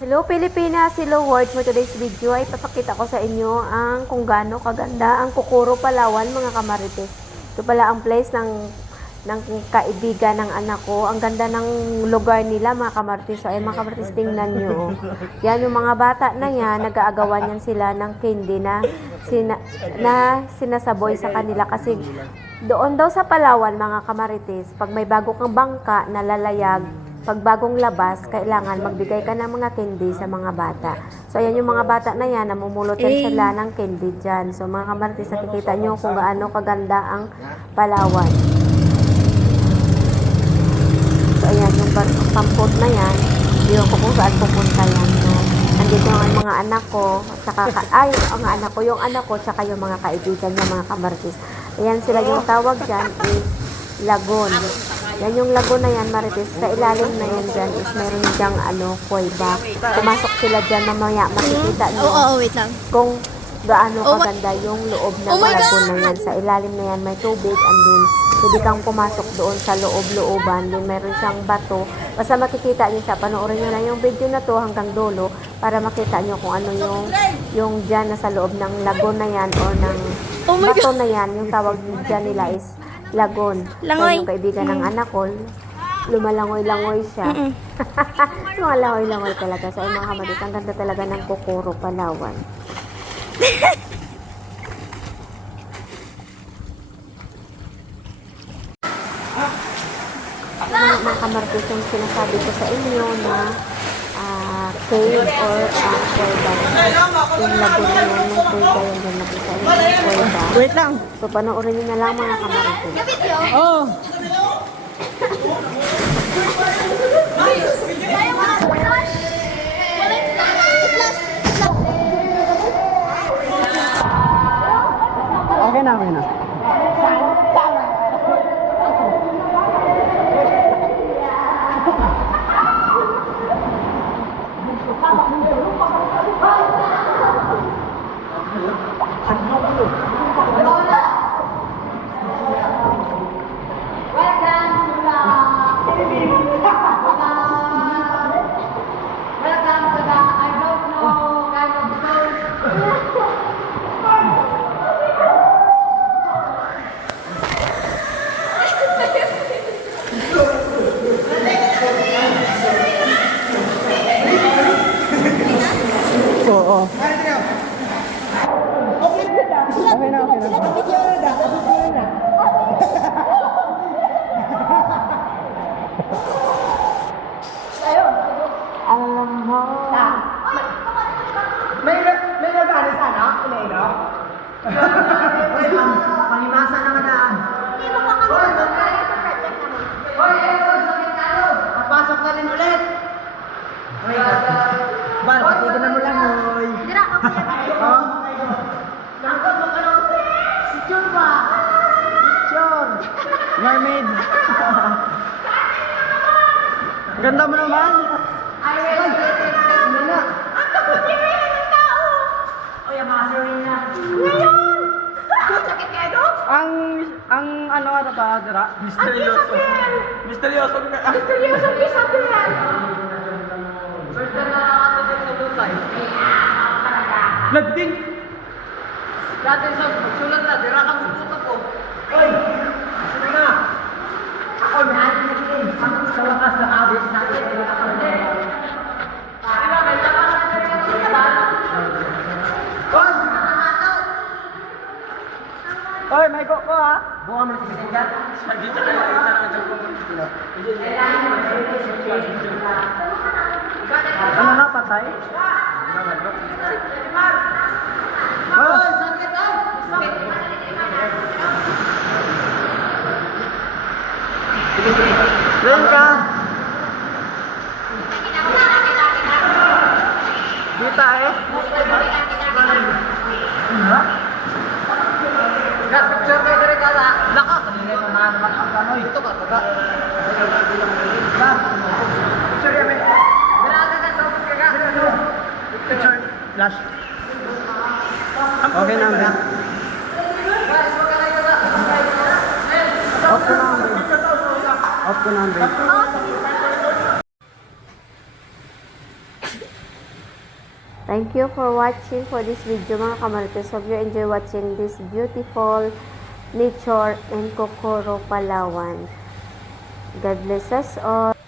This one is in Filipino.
Hello Pilipinas, hello world. For today's video ay papakita ko sa inyo ang kung gaano kaganda ang Kukuro, Palawan mga kamarites. Ito pala ang place ng kaibigan ng anak ko. Ang ganda ng lugar nila mga kamarites. So ay mga kamarites, tingnan nyo. Yan yung mga bata na yan, nag-aagawan yan sila ng candy na sinasaboy sa kanila kasi doon daw sa Palawan mga kamarites, pag may bago kang bangka na lalayag, pag bagong labas, kailangan magbigay ka ng mga candy sa mga bata. So, ayan yung mga bata na yan, namumulutan sila ng candy dyan. So, mga kamarites, nakikita nyo kung gaano kaganda ang Palawan. So, ayan, yung pampot na yan, yun ko kung saan pupunta yan. No? Nandito ang mga anak ko, tsaka, yung anak ko, tsaka yung mga kaibigan niya, mga kamarites. Ayan sila, yung tawag dyan is lagoon. Yan yung lagoon na yan, marites. Sa ilalim na yan dyan is meron dyang kuweba. Pumasok sila dyan, mamaya makikita nyo wait lang. kung gaano kaganda yung loob ng lagoon na yan. Sa ilalim na yan may tubig and then pwede kang pumasok doon sa loob-looban. Then meron siyang bato. Basta makikita nyo siya. Panoorin nyo na yung video na to hanggang dulo para makita nyo kung ano yung dyan na sa loob ng lagoon na yan o ng bato na yan. Yung tawag dyan nila is lagoon. So, yung kaibigan ng anak ko, lumalangoy-langoy siya. Lumalangoy-langoy talaga. So, mga kamarites, ang ganda talaga ng Kukuro, Palawan. Mga kamarites, yung sinasabi ko sa inyo na cave or kuweba. Yung lagoon na yan, may kuweba yan dyan. Nakita yung kuweba. Wait lang. So, panoorin nyo na lang mga kamarites. Oh. Okay na, okay na. Oo. Okay na, okay na. Alam mo. May nagano sana? Inay, no? Palimasa naman na. Hoy, papasok na rin ulit. Bal, patigan mo lang, hoy. Oh? Picture ba? Picture. Mermaid. Ganda mo naman. Ano na? Oy, amaserin na. Ang ano nga ba, Dira? Misteryoso. Misteryoso ka. Swerte na lang ato sa Dubai. Nagding. Dati sa sulat na, dira kang tututo ko. Oy! Sino na? Ako na, sa wakas na abis natin. Diba, may tawa na sa iyo. Oy! Oy, may ko ha. Buka mo na si Messenger. Dito kayo isa na dyan ko. Ano na, patay? Oy, sakit ah! Ren ka. Dita eh. Gas, picture kayo dire ka na. Naka, kanina yung mga naman ang kanoy. Ito ka, taga. Gas, picture yan eh. Dira ka sa upos ka ka. Picture. Flash. Okay na, Ben. Off ko na, Ben. Off ko na, Ben. Thank you for watching for this video mga kamarites. Hope you enjoy watching this beautiful nature in Cocoro, Palawan. God bless us all.